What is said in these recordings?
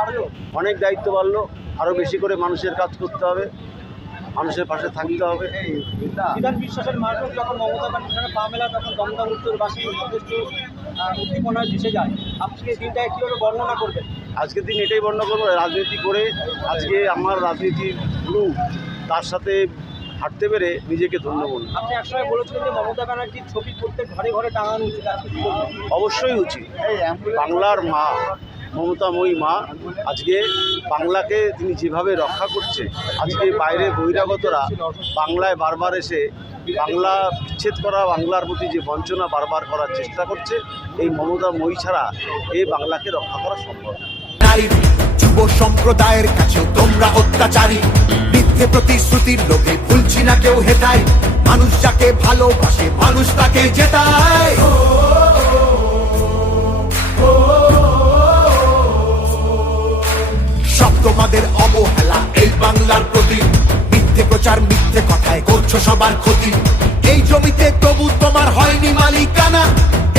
বাড়লো? অনেক দায়িত্ব বাড়লো, আরও বেশি করে মানুষের কাজ করতে হবে, মানুষের পাশে থাকতে হবে। বিধান বিশ্বাসের মানুষ যখন মমতা ব্যানার্জির সঙ্গে পা মেলা তখন দমদম উত্তরবাসী যথেষ্ট উদ্দীপনায় ভেসে যায়। আপনি এই দিনটাকে কীভাবে বর্ণনা করবেন? আজকের দিন এটাই বর্ণনা করবো, রাজনীতি করে আজকে আমার রাজনীতির গুরু তার সাথে হাঁটতে পেরে নিজেকে ধন্য মনে। আপনি একসময় বলেছিলেন যে মমতা ব্যানার্জির ছবি প্রত্যেক ঘরে ঘরে টাঙানো উচিত, আজকে কি বলবেন? অবশ্যই উচিত। বাংলার মা, মমতাময়ী মা আজকে বাংলাকে তিনি যেভাবে রক্ষা করছে, আজকে বাইরে বহিরাগতরা বাংলায় বারবার এসে বাংলা বিচ্ছেদ করা, বাংলার প্রতি যে বঞ্চনা বারবার করার চেষ্টা করছে, এই মমতাময়ী ছাড়া এই বাংলাকে রক্ষা করা সম্ভব না। যুব সম্প্রদায়ের কাছেও তোমরা অত্যাচারী, মিথ্যে প্রতিশ্রুতির লোভে ভুলছি না কেউ হেতায়, মানুষ যাকে ভালোবাসে মানুষ তাকে জেতায়। সব তোমাদের অবহেলা এই বাংলার প্রতি, মিথ্যে প্রচার মিথ্যে কথায় করছো সবার ক্ষতি। এই জমিতে তবু তোমার হয়নি মালিকানা,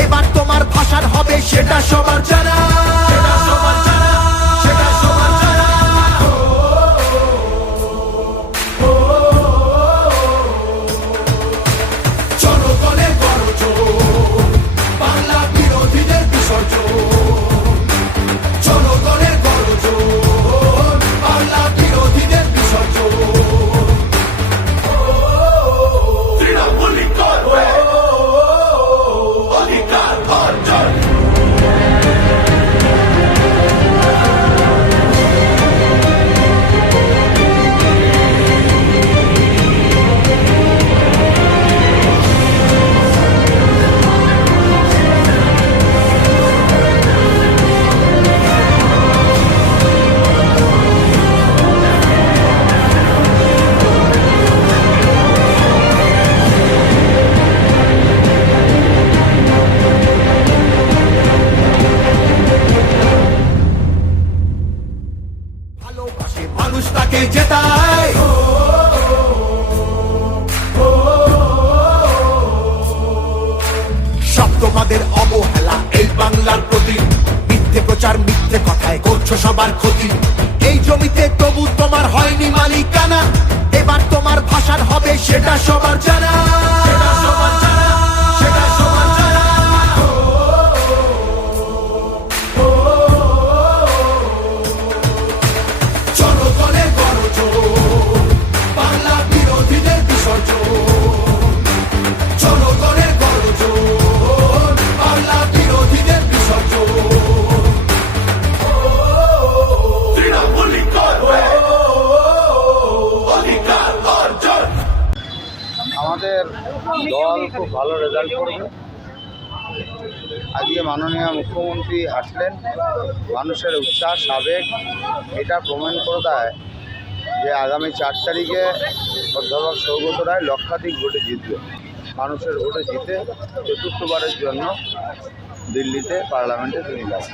এবার তোমার ভাষার হবে সেটা সবার জানা, সেটা সবার জানা, সেটা সবার জানা। জনগণের গর্জন, বাংলা বিরোধীদের বিসর্জন, জনগণের গর্জন, বাংলা বিরোধীদের বিসর্জন। তৃণমূলী করবে অধিকার অর্জন। ভালোবাসে মানুষ তাকে জেতায়। সব তোমাদের অবহেলা এই বাংলার প্রতি, মিথ্যে প্রচার মিথ্যে কথায় করছো সবার ক্ষতি। এই জমিতে তবু তোমার হয়নি মালিকানা, এবার তোমার ভাষার হবে সেটা সবার জানা, সেটা সবার জানা, সেটা সবার জানা। জনগণের গর্জন, বাংলা বিরোধীদের বিসর্জন, জনগণের গর্জন, বাংলা বিরোধীদের বিসর্জন। তৃণমূলী করবে অধিকার অর্জন। আমাদের দল খুব ভালো রেজাল্ট করবে। আজকে মাননীয় মুখ্যমন্ত্রী আসলেন, মানুষের উচ্ছ্বাস আবেগ এটা প্রমাণ করে দেয় যে আগামী 4 তারিখে অধ্যাপক সৌগত রায় লক্ষাধিক ভোটে জিতবে। মানুষের ভোটে জিতে চতুর্থবারের জন্য দিল্লিতে পার্লামেন্টে তিনি যাবেন।